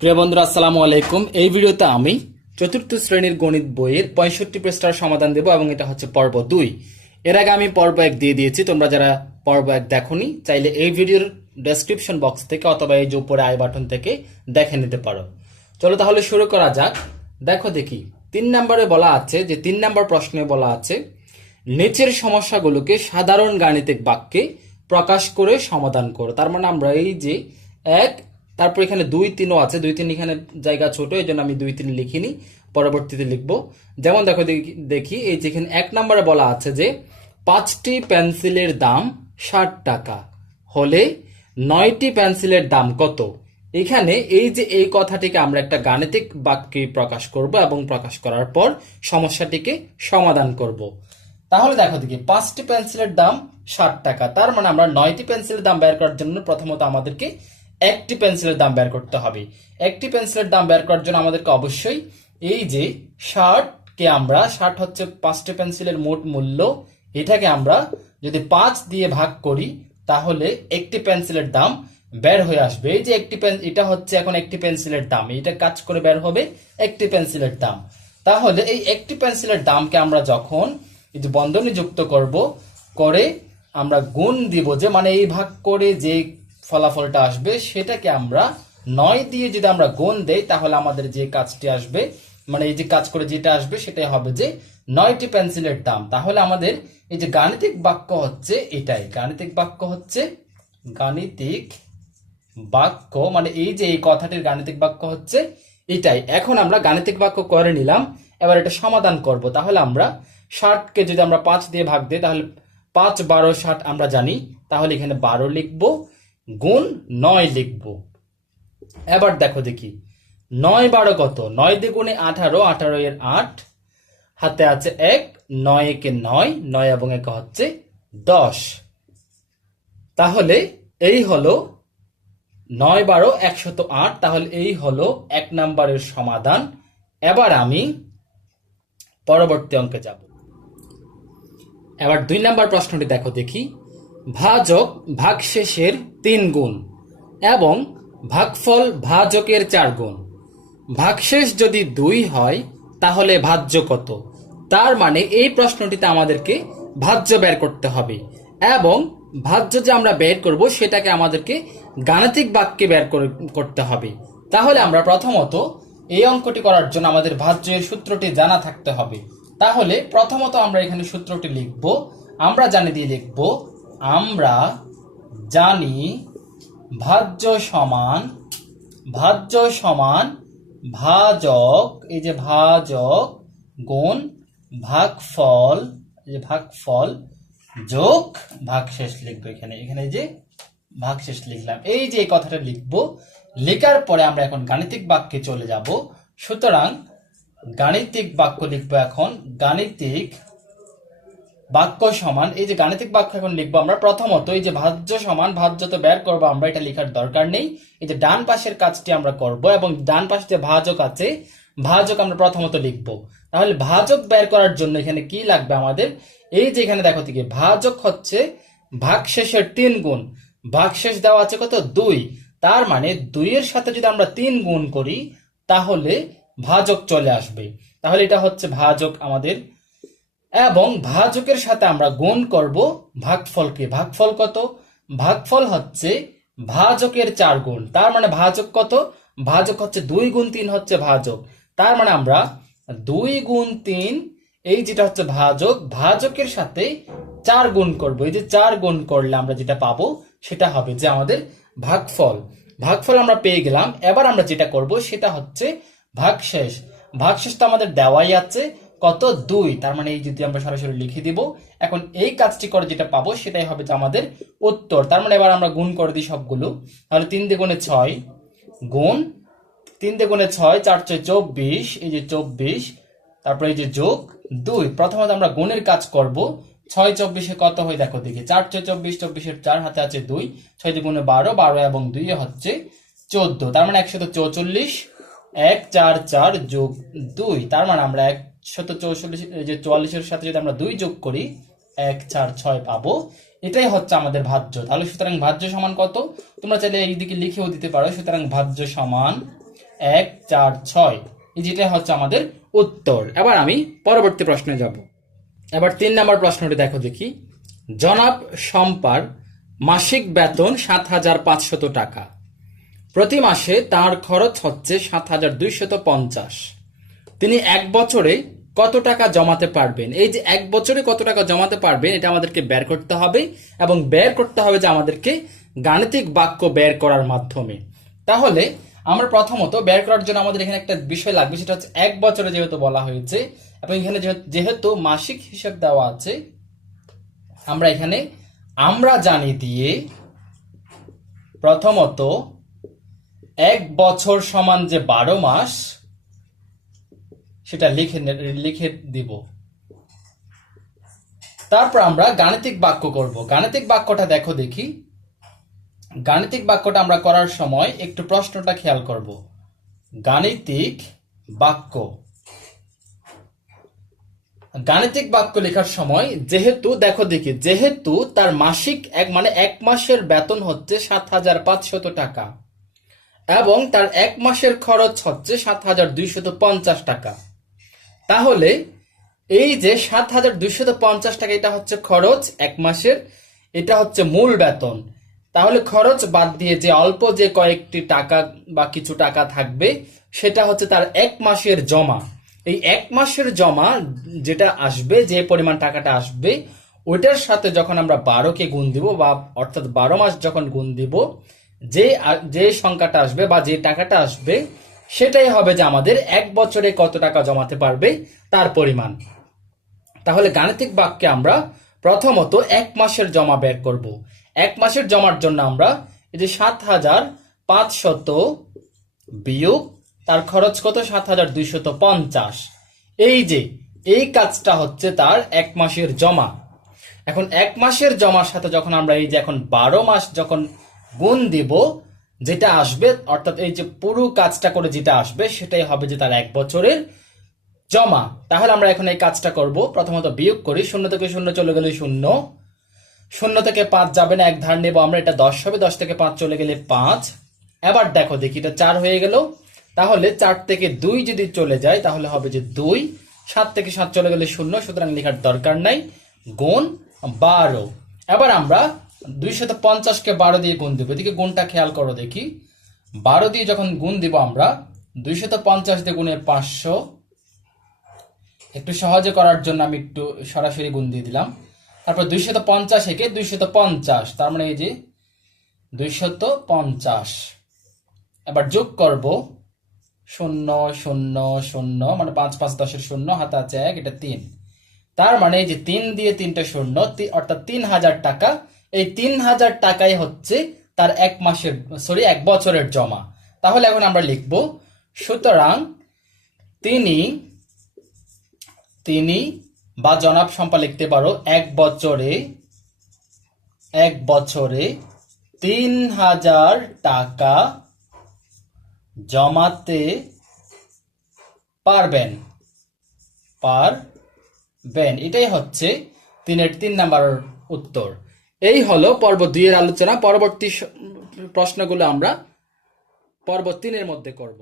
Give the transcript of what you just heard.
প্রিয় বন্ধুরা, আসসালামু আলাইকুম। এই ভিডিওতে আমি চতুর্থ শ্রেণির গণিত বইয়ের পঁয়ষট্টি পৃষ্ঠার সমাধান দেব এবং এটা হচ্ছে পর্ব দুই। এর আগে আমি পর্ব এক দিয়ে দিয়েছি, তোমরা যারা পর্ব এক দেখোনি, চাইলে এই ভিডিওর ডেসক্রিপশন বক্স থেকে অথবা এই যে উপরে আই বাটন থেকে দেখে নিতে পারো। চলো তাহলে শুরু করা যাক। দেখো দেখি, তিন নম্বরে বলা আছে যে, তিন নম্বর প্রশ্নে বলা আছে, নিচের সমস্যাগুলোকে সাধারণ গাণিতিক বাক্যে প্রকাশ করে সমাধান করো। তার মানে আমরা এই যে এক তারপর এখানে দুই তিনও আছে, দুই তিন এখানে জায়গা ছোট, এই জন্য আমি দুই তিন লিখিনি, পরবর্তীতে লিখব। যেমন দেখো দেখি- এই যেখানে এক নম্বরে বলা আছে যে, পাঁচটি পেন্সিলের দাম ষাট টাকা, হলে নয়টি পেন্সিলের দাম কত? এখানে এই যে এই কথাটিকে আমরা একটা গাণিতিক বাক্যে প্রকাশ করব এবং প্রকাশ করার পর সমস্যাটিকে সমাধান করব। তাহলে দেখো দেখি, পাঁচটি পেন্সিলের দাম ষাট টাকা, তার মানে আমরা নয়টি পেন্সিলের দাম বের করার জন্য প্রথমত আমাদেরকে একটি পেন্সিলের দাম বের করতে হবে। একটি পেন্সিলের দাম বের করার জন্য আমাদেরকে অবশ্যই এই যে ষাটকে আমরা, ষাট হচ্ছে পাঁচটি পেন্সিলের মোট মূল্য, এটাকে আমরা যদি পাঁচ দিয়ে ভাগ করি, তাহলে একটি পেন্সিলের দাম বের হয়ে আসবে। এই যে একটি পেন এটা হচ্ছে এখন একটি পেন্সিলের দাম। এটা কাজ করে বের হবে একটি পেন্সিলের দাম। তাহলে এই একটি পেন্সিলের দামকে আমরা যখন এই যে বন্ধনী যুক্ত করব, করে আমরা গুণ দিব যে মানে এই ভাগ করে যে ফলাফলটা আসবে, সেটাকে আমরা নয় দিয়ে যদি আমরা গুণ দেই, তাহলে আমাদের যে কাজটি আসবে মানে এই যে কাজ করে যেটা আসবে, সেটাই হবে যে নয়টি পেন্সিলের দাম। তাহলে আমাদের এই যে গাণিতিক বাক্য হচ্ছে এটাই। গাণিতিক বাক্য হচ্ছে গাণিতিক বাক্য মানে এই যে এই কথাটির গাণিতিক বাক্য হচ্ছে এটাই। এখন আমরা গাণিতিক বাক্য করে নিলাম, এবার এটা সমাধান করব। তাহলে আমরা ষাটকে যদি আমরা পাঁচ দিয়ে ভাগ দিই, তাহলে পাঁচ, বারো, ষাট আমরা জানি। তাহলে এখানে বারো লিখব। গুণ নয় লিখব। এবার দেখো দেখি। নয় বারো কত? নয় দ্বিগুণে আঠারো আঠারো এর আট। হাতে আছে এক, নয় একে নয় নয় এবং একে হচ্ছে দশ। তাহলে এই হলো নয় বারো, একশত আট। তাহলে এই হলো এক নাম্বারের সমাধান। এবার আমি পরবর্তী অঙ্কে যাব। এবার দুই নাম্বার প্রশ্নটি দেখো দেখি। ভাজক ভাগশেষের তিন গুণ এবং ভাগফল ভাজকের চার গুণ। ভাগশেষ যদি দুই হয়, তাহলে ভাজ্য কত? তার মানে এই প্রশ্নটিতে আমাদেরকে ভাজ্য বের করতে হবে এবং ভাজ্য যে আমরা বের করব, সেটাকে আমাদেরকে গাণিতিক বাক্যে বের করে- করতে হবে। তাহলে আমরা প্রথমত এই অঙ্কটি করার জন্য আমাদের ভাজ্যের সূত্রটি জানা থাকতে হবে। তাহলে প্রথমত আমরা এখানে সূত্রটি লিখব। আমরা জানি দিয়ে লিখব আমরা জানি ভাজ্য সমান ভাজ্য সমান ভাজক, এই যে ভাজক গুণ ভাগফল যে ভাগফল যোগ ভাগশেষ লিখব এখানে। এখানে যে ভাগশেষ লিখলাম। এই যে কথাটা লিখব, লেখার পরে আমরা এখন গাণিতিক বাক্যে চলে যাব। সুতরাং গাণিতিক বাক্য লিখব এখন। গাণিতিক বাক্য সমান, এই যে গাণিতিক বাক্য এখন লিখব আমরা, প্রথমত এই যে ভাজ্য সমান, ভাজ্য তো বের করব আমরা, এটা লেখার দরকার নেই। এই যে ডান পাশের কাজটি আমরা করব এবং ডান পাশে যে ভাজক আছে, ভাজক আমরা প্রথমত লিখব। তাহলে ভাজক বের করার জন্য এখানে কি লাগবে আমাদের? এই যে এখানে দেখো থেকে ভাজক হচ্ছে ভাগশেষের তিন গুণ। ভাগশেষ দেওয়া আছে কত? দুই। তার মানে দুইয়ের সাথে যদি আমরা তিন গুণ করি, তাহলে ভাজক চলে আসবে। তাহলে এটা হচ্ছে ভাজক আমাদের এবং ভাজকের সাথে আমরা গুণ করব ভাগফলকে ভাগফল কত? ভাগফল হচ্ছে ভাজকের চার গুণ। তার মানে ভাজক কত? ভাজক হচ্ছে দুই গুণ তিন হচ্ছে ভাজক। তার মানে আমরা দুই গুণ তিন, এই যেটা হচ্ছে ভাজক, ভাজকের সাথে চার গুণ করব। এই যে চার গুণ করলে আমরা যেটা পাবো, সেটা হবে যে আমাদের ভাগফল। ভাগফল আমরা পেয়ে গেলাম। এবার আমরা যেটা করব, সেটা হচ্ছে ভাগশেষ। ভাগশেষ তো আমাদের দেওয়াই আছে। কত? দুই। তার মানে এই যদি আমরা সরাসরি লিখে দিব, এখন এই কাজটি করে যেটা পাবো সেটাই হবে যে আমাদের উত্তর। তার মানে এবার আমরা গুণ করে দিই সবগুলো। তাহলে তিন দ্বিগুণে ছয় গুণ তিন দ্বিগুণে ছয়, চার ছয় চব্বিশ, এই যে চব্বিশ, তারপরে এই যে যোগ দুই। প্রথমত আমরা গুণের কাজ করব। ছয় চব্বিশে কত হয় দেখো দেখি। চার ছয় চব্বিশ, চব্বিশের চার, হাতে আছে দুই। ছয় দুগুণে বারো বারো এবং দুই হচ্ছে চোদ্দ। তার মানে একশত চৌচল্লিশ, এক, চার চার যোগ দুই। তার মানে আমরা একশত চৌচল্লিশ যে চুয়াল্লিশের সাথে যদি আমরা দুই যোগ করি, এক, চার, ছয় পাবো। এটাই হচ্ছে আমাদের ভাজ্য। তাহলে সুতরাং ভাজ্য সমান কত? তোমরা চাইলে এইদিকে লিখেও দিতে পারো, সুতরাং ভাজ্য সমান এক, চার, ছয়। এই যেটা হচ্ছে আমাদের উত্তর। এবার আমি পরবর্তী প্রশ্নে যাব। এবার তিন নম্বর প্রশ্নটি দেখো দেখি। জনাব শম্পার মাসিক বেতন সাত হাজার পাঁচশত টাকা। প্রতি মাসে তার খরচ হচ্ছে সাত হাজার দুইশত পঞ্চাশ। তিনি এক বছরে কত টাকা জমাতে পারবেন? এই যে এক বছরে কত টাকা জমাতে পারবেন, এটা আমাদেরকে বের করতে হবে এবং বের করতে হবে যে আমাদেরকে গাণিতিক বাক্য বের করার মাধ্যমে। তাহলে আমরা প্রথমত বের করার জন্য আমাদের এখানে একটা বিষয় লাগবে, সেটা হচ্ছে এক বছরে যেহেতু বলা হয়েছে, এবং এখানে যেহেতু- মাসিক হিসাব দেওয়া আছে, আমরা এখানে আমরা জানি দিয়ে প্রথমত এক বছর সমান যে বারো মাস সেটা লিখে লিখে দিব। তারপর আমরা গাণিতিক বাক্য করব। গাণিতিক বাক্যটা দেখো দেখি। গাণিতিক বাক্যটা আমরা করার সময় একটু প্রশ্নটা খেয়াল করব। গাণিতিক বাক্য। গাণিতিক বাক্য লেখার সময় যেহেতু, দেখো দেখি, যেহেতু তার মাসিক এক মানে এক মাসের বেতন হচ্ছে সাত হাজার পাঁচশত টাকা এবং তার এক মাসের খরচ হচ্ছে সাত হাজার দুইশত পঞ্চাশ টাকা। তাহলে এই যে সাত হাজার দুইশত পঞ্চাশ টাকা, এটা হচ্ছে খরচ এক মাসের, এটা হচ্ছে মূল বেতন। তাহলে খরচ বাদ দিয়ে যে অল্প যে কয়েকটি টাকা বা কিছু টাকা থাকবে, সেটা হচ্ছে তার এক মাসের জমা। এই এক মাসের জমা যেটা আসবে, যে পরিমাণ টাকাটা আসবে, ওইটার সাথে যখন আমরা বারোকে গুণ দিব বা অর্থাৎ বারো মাস যখন গুণ দিব, যে যে সংখ্যাটা আসবে বা যে টাকাটা আসবে সেটাই হবে যে আমাদের এক বছরে কত টাকা জমাতে পারবে তার পরিমাণ। তাহলে গাণিতিক বাক্যে আমরা প্রথমত এক মাসের জমা ব্যয় করব। এক মাসের জমার জন্য আমরা এই যে সাত হাজার পাঁচশত বিয়োগ, তার খরচ কত? সাত হাজার দুইশত পঞ্চাশ। এই যে, এই কাজটা হচ্ছে তার এক মাসের জমা। এখন এক মাসের জমার সাথে যখন আমরা এই যে এখন বারো মাস যখন গুণ দিব যেটা আসবে, অর্থাৎ এই যে পুরো কাজটা করে যেটা আসবে, সেটাই হবে যে তার এক বছরের জমা। তাহলে আমরা এখন এই কাজটা করব। প্রথমত বিয়োগ করি, শূন্য থেকে শূন্য চলে গেলে শূন্য। শূন্য থেকে পাঁচ যাবে না, এক ধার নেব আমরা, এটা দশ হবে, দশ থেকে পাঁচ চলে গেলে পাঁচ। এবার দেখো দেখি, এটা চার হয়ে গেল। তাহলে চার থেকে দুই যদি চলে যায়, তাহলে হবে যে দুই। সাত থেকে সাত চলে গেলে শূন্য, সুতরাং লেখার দরকার নাই। গুণ বারো। এবার আমরা দুইশত পঞ্চাশকে বারো দিয়ে গুণ দিব। এদিকে গুণটা খেয়াল করো দেখি। বারো দিয়ে যখন গুণ দিব আমরা, দুইশত পঞ্চাশ দিয়ে গুণে পাঁচশো। একটু সহজে করার জন্য আমি একটু সরাসরি গুণ দিয়ে দিলাম। তারপর দুইশত পঞ্চাশ একে দুইশত পঞ্চাশ, তার মানে এই যে দুইশত পঞ্চাশ। এবার যোগ করব, শূন্য শূন্য শূন্য মানে পাঁচ পাঁচ দশের শূন্য, হাতে আছে এক, এটা তিন। তার মানে এই যে তিন দিয়ে তিনটা শূন্য অর্থাৎ তিন হাজার টাকা এই তিন হাজার টাকাই হচ্ছে তার এক মাসের সরি এক বছরের জমা। তাহলে এখন আমরা লিখব, সুতরাং তিনি তিনি বা জনাব সম্পা লিখতে পারো, এক বছরে এক বছরে তিন হাজার টাকা জমাতে পারবেন। পারবেন। এটাই হচ্ছে তিনের তিন নাম্বার উত্তর। এই হলো পর্ব দুইয়ের আলোচনা। পরবর্তী প্রশ্নগুলো আমরা পর্ব তিনের মধ্যে করব।